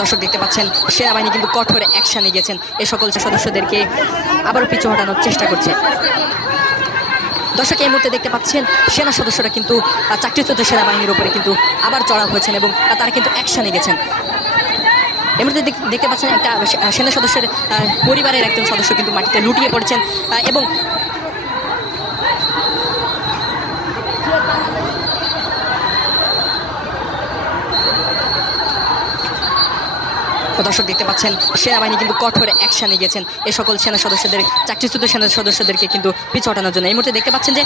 দর্শক দেখতে পাচ্ছেন সেনাবাহিনী কিন্তু কঠোর অ্যাকশনে গেছেন, এ সকল সদস্যদেরকে আবারও পিছু হটানোর চেষ্টা করছে। দর্শক এই মুহূর্তে দেখতে পাচ্ছেন সেনা সদস্যরা কিন্তু চাকরিচ্যুত সেনাবাহিনীর উপরে কিন্তু আবার চড়াও হয়েছেন এবং তারা কিন্তু অ্যাকশনে গেছেন। এই মুহূর্তে দেখতে পাচ্ছেন একটা সেনা সদস্যের পরিবারের একজন সদস্য কিন্তু মাটিতে লুটিয়ে পড়েছেন এবং দর্শক দেখতে পাচ্ছেন সেনাবাহিনী কিন্তু কঠোর অ্যাকশনে গেছেন, এ সকল সেনা সদস্যদের চাকরিচ্যুত সেনা সদস্যদেরকে কিন্তু পিছু হটানোর জন্য। এই মুহূর্তে দেখতে পাচ্ছেন যে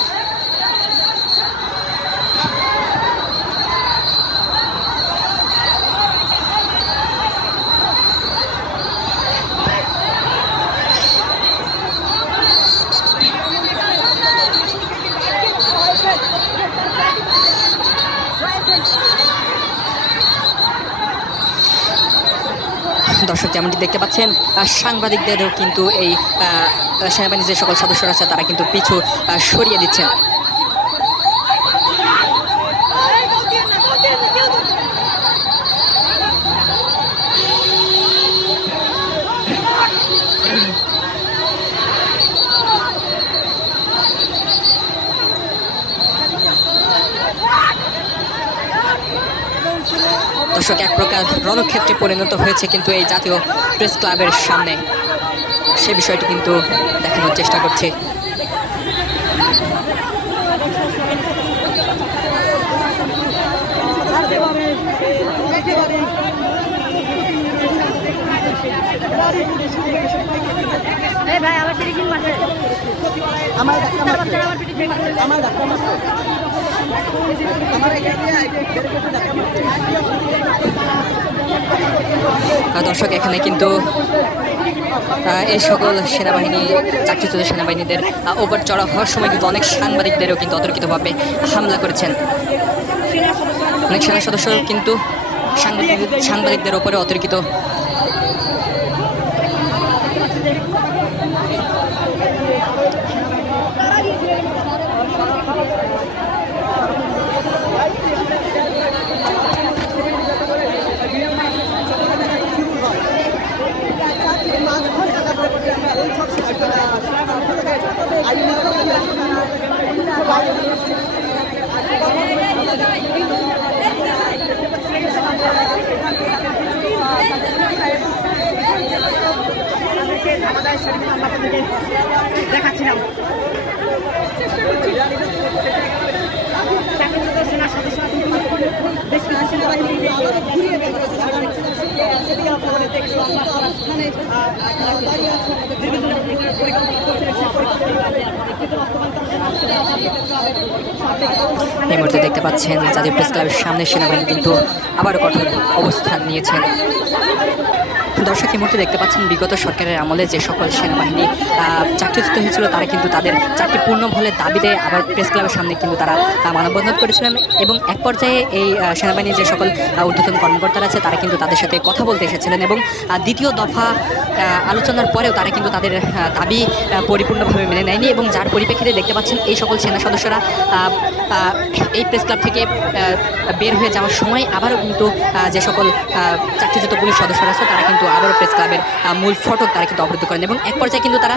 দর্শক যেমনটি দেখতে পাচ্ছেন সাংবাদিকদেরও কিন্তু এই সেনাবাহিনীর যে সকল সদস্যরা আছে তারা কিন্তু পিছু সরিয়ে দিচ্ছেন। দর্শক এক প্রকার রণক্ষেত্রে পরিণত হয়েছে কিন্তু এই জাতীয় প্রেস ক্লাবের সামনে, সে বিষয়টি কিন্তু দেখানোর চেষ্টা করছে। দর্শক এখানে কিন্তু এই সকল সেনাবাহিনী চাকরিচ্যুত সেনাবাহিনীদের ওপর চড়া হওয়ার সময় কিন্তু অনেক সাংবাদিকদেরও কিন্তু অতর্কিতভাবে হামলা করেছেন। অনেক সেনা সদস্য কিন্তু সাংবাদিকদের ওপরে অতর্কিত দেখাচ্ছিলাম। এই মুহূর্তে দেখতে পাচ্ছেন জাতীয় প্রেস ক্লাবের সামনে সেনাবাহিনী কিন্তু আবারও কঠোর অবস্থান নিয়েছেন। দর্শক এই মুহূর্তে দেখতে পাচ্ছেন বিগত সরকারের আমলে যে সকল সেনাবাহিনী চাকরিচ্যুত হয়েছিল তারা কিন্তু তাদের চাকরি পূর্ণ হলে দাবিতে আবার প্রেস ক্লাবের সামনে কিন্তু তারা মানববন্ধন করেছিলেন এবং এক পর্যায়ে এই সেনাবাহিনীর যে সকল ঊর্ধ্বতন কর্মকর্তারা আছে তারা কিন্তু তাদের সাথে কথা বলতে এসেছিলেন এবং দ্বিতীয় দফা আলোচনার পরেও তারা কিন্তু তাদের দাবি পরিপূর্ণভাবে মেনে নেয়নি এবং যার পরিপ্রেক্ষিতে দেখতে পাচ্ছেন এই সকল সেনা সদস্যরা এই প্রেস ক্লাব থেকে বের হয়ে যাওয়ার সময় আবারও কিন্তু যে সকল চাকরিচ্যুত পুলিশ সদস্যরা আছে তারা কিন্তু আবারও প্রেস ক্লাবের মূল ফটক তারা কিন্তু অবরুদ্ধ করেন এবং এক পর্যায়ে কিন্তু তারা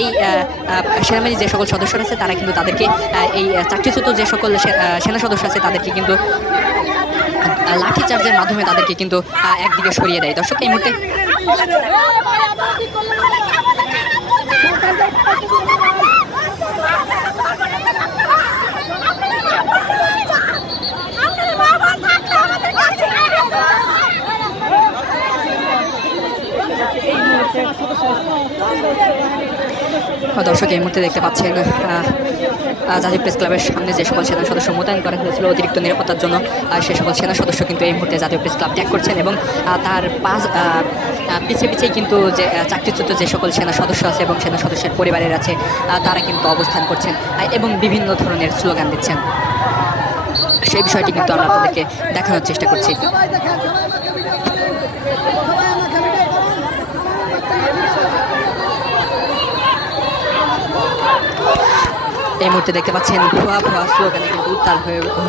এই সেনাবাহিনীর যে সকল সদস্যরা আছে তারা কিন্তু তাদেরকে এই চাকরিচ্যুত যে সকল সেনা সদস্য আছে তাদেরকে কিন্তু লাঠিচার্জের মাধ্যমে তাদেরকে কিন্তু একদিকে সরিয়ে দেয়। দর্শক এই মুহূর্তে দর্শক এই মুহূর্তে দেখতে পাচ্ছেন জাতীয় প্রেস ক্লাবের সামনে যে সকল সেনা সদস্য মোতায়েন করা হয়েছিল অতিরিক্ত নিরাপত্তার জন্য সে সকল সেনা সদস্য কিন্তু এই মুহূর্তে জাতীয় প্রেস ক্লাব ত্যাগ করছেন এবং তার পিছিয়ে কিন্তু যে চাকরিচ্যুত যে সকল সেনা সদস্য আছে এবং সেনা সদস্যের পরিবারের আছে তারা কিন্তু অবস্থান করছেন এবং বিভিন্ন ধরনের স্লোগান দিচ্ছেন। সেই বিষয়টি কিন্তু আমরা আপনাদেরকে দেখানোর চেষ্টা করছি। এই মুহূর্তে দেখতে পাচ্ছেন ভুয়া ভুয়া স্লোগানে কিন্তু উত্তাল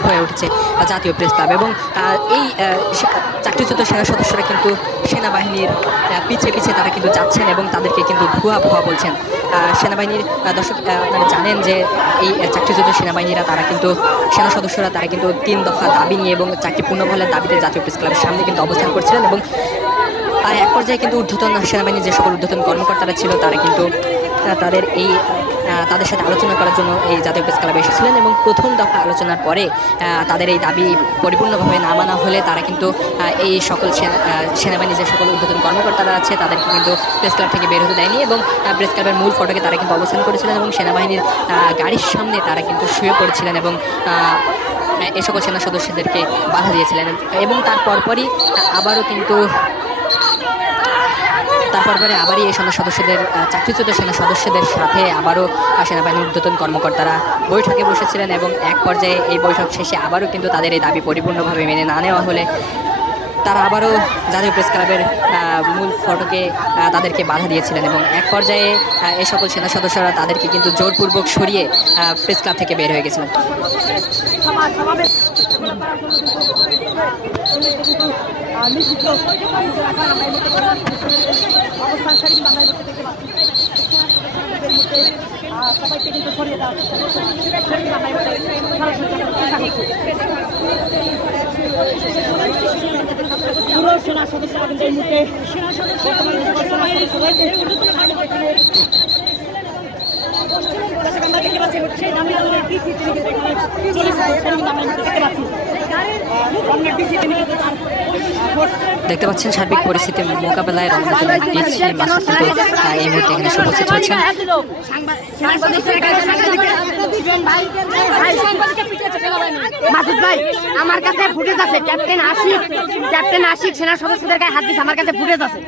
হয়ে উঠেছে জাতীয় প্রেস ক্লাব এবং এই চাকরিচ্যুত সেনা সদস্যরা কিন্তু সেনাবাহিনীর পিছে পিছে তারা কিন্তু যাচ্ছেন এবং তাদেরকে কিন্তু ভুয়া ভুয়া বলছেন। সেনাবাহিনীর দর্শক আপনারা জানেন যে এই চাকরিচ্যুত সেনাবাহিনীরা তারা কিন্তু সেনা সদস্যরা তারা কিন্তু 3 দফা দাবি নিয়ে এবং চাকরি পূর্ণবহালের দাবিতে জাতীয় প্রেস ক্লাবের সামনে কিন্তু অবস্থান করছিলেন এবং এক পর্যায়ে কিন্তু ঊর্ধ্বতন সেনাবাহিনীর যে সকল ঊর্ধ্বতন কর্মকর্তারা ছিল তারা কিন্তু তাদের সাথে আলোচনা করার জন্য এই জাতীয় প্রেস ক্লাবে এসেছিলেন এবং প্রথম দফা আলোচনার পরে তাদের এই দাবি পরিপূর্ণভাবে না মানা হলে তারা কিন্তু এই সকল সেনাবাহিনীর যে সকল ঊর্ধ্বতন কর্মকর্তারা আছে তাদেরকে কিন্তু প্রেস ক্লাব থেকে বের হতে দেয়নি এবং প্রেস ক্লাবের মূল ফটকে তারা কিন্তু অবস্থান করেছিলেন এবং সেনাবাহিনীর গাড়ির সামনে তারা কিন্তু শুয়ে পড়েছিলেন এবং এই সকল সেনা সদস্যদেরকে বাধা দিয়েছিলেন এবং তারপরই আবারই এই সেনা সদস্যদের চাকরিচ্যুত সেনা সদস্যদের সাথে আবারও সেনাবাহিনীর ঊর্ধ্বতন কর্মকর্তারা বৈঠকে বসেছিলেন এবং এক পর্যায়ে এই বৈঠক শেষে আবারও কিন্তু তাদের এই দাবি পরিপূর্ণভাবে মেনে না নেওয়া হলে তারা আবারও জাতীয় প্রেস ক্লাবের মূল ফটকে তাদেরকে বাধা দিয়েছিলেন এবং এক পর্যায়ে এই সকল সেনা সদস্যরা তাদেরকে কিন্তু জোরপূর্বক সরিয়ে প্রেস ক্লাব থেকে বের হয়ে গেছিলেন। সবাইকে কিন্তু সরিয়ে দেওয়া পুরো সেনা সদস্যরা কিন্তু এই মুহূর্তে দেখতে পাচ্ছেন সার্বিক পরিস্থিতি মোকাবেলায় রমজানের ডিসি মাসুদ কিন্তু এই মুহূর্তে এখানে উপস্থিত হয়েছেন। মাসুদ ভাই আমার কাছে ফুটেজ আছে, ক্যাপ্টেন আশিক সেনা সদস্যদের গায়ে হাত দিচ্ছে, আমার কাছে ফুটেজ আছে।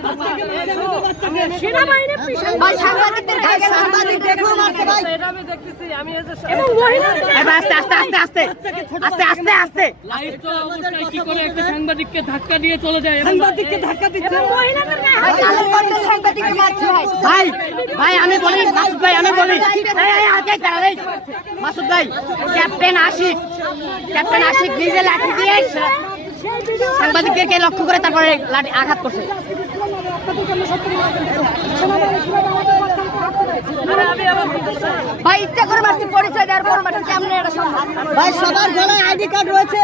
সাংবাদিককে ধাক্কা দিয়ে চলে যায়, সাংবাদিককে ধাক্কা দিচ্ছে। ভাই ভাই আমি বলি, মাসুদ ভাই আমি বলি, মাসুদ ভাই ক্যাপ্টেন আশিক নিজে লাঠি দিয়ে সাংবাদিকদেরকে লক্ষ্য করে তারপরে লাঠি আঘাত করছে। ভাই ইচ্ছা করে মারছি, পরিচয় দেওয়ার পর মারছি, কেমন এটা সম্ভব? ভাই সবার গলায় আইডি কার্ড রয়েছে।